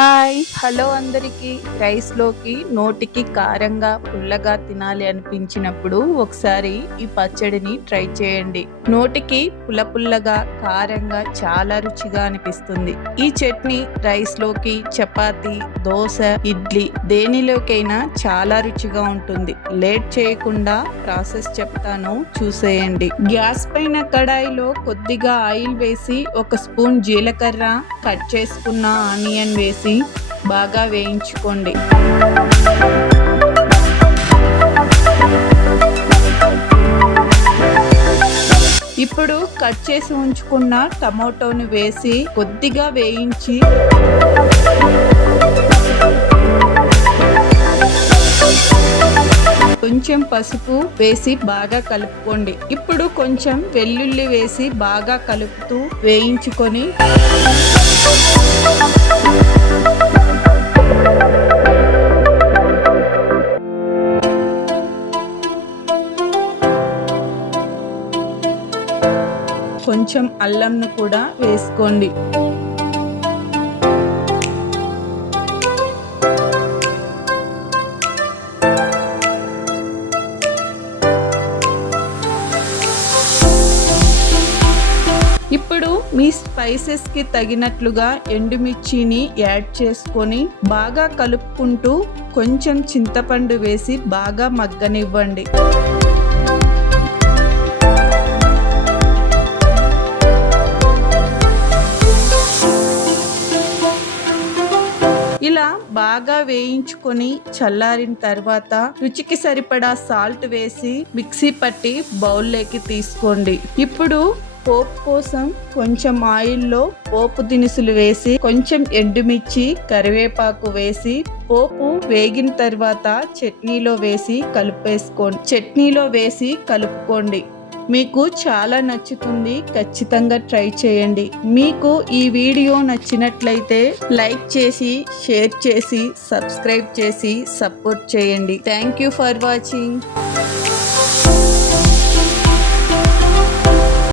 Hi hello అందరికీ. రైస్లోకి నోటికి కారంగా పుల్లగా తినాలి అనిపించినప్పుడు ఒకసారి ఈ పచ్చడిని ట్రై చేయండి. నోటికి పుల్లగా కారంగా చాలా రుచిగా అనిపిస్తుంది. ఈ చట్నీ రైస్లోకి, చపాతి, దోశ, ఇడ్లీ దేనిలోకైనా చాలా రుచిగా ఉంటుంది. లేట్ చేయకుండా ప్రాసెస్ చెప్తాను, చూసేయండి. గ్యాస్ పైన కడాయిలో కొద్దిగా ఆయిల్ వేసి 1 స్పూన్ జీలకర్ర, కట్ చేసుకున్న ఆనియన్ వేసి బాగా వేయించుకోండి. ఇప్పుడు కట్ చేసి ఉంచుకున్న టమాటోని వేసి కొద్దిగా వేయించి కొంచెం పసుపు వేసి బాగా కలుపుకోండి. ఇప్పుడు కొంచెం వెల్లుల్లి వేసి బాగా కలుపుతూ వేయించుకొని కొంచెం అల్లంను కూడా వేసుకోండి. ఇప్పుడు మీ స్పైసెస్కి తగినట్లుగా ఎండుమిర్చిని యాడ్ చేసుకొని బాగా కలుపుకుంటూ కొంచెం చింతపండు వేసి బాగా మగ్గనివ్వండి. ఇలా బాగా వేయించుకొని చల్లారిన తర్వాత రుచికి సరిపడా సాల్ట్ వేసి మిక్సీ పట్టి బౌల్లోకి తీసుకోండి. ఇప్పుడు పోపు కోసం కొంచెం ఆయిల్లో పోపు దినుసులు వేసి కొంచెం ఎండుమిర్చి, కరివేపాకు వేసి పోపు వేగిన తర్వాత చట్నీలో వేసి కలుపుకోండి. మీకు చాలా నచ్చుతుంది, ఖచ్చితంగా ట్రై చేయండి. మీకు ఈ వీడియో నచ్చినట్లయితే లైక్ చేసి, షేర్ చేసి, సబ్స్క్రైబ్ చేసి సపోర్ట్ చేయండి. Thank you for watching.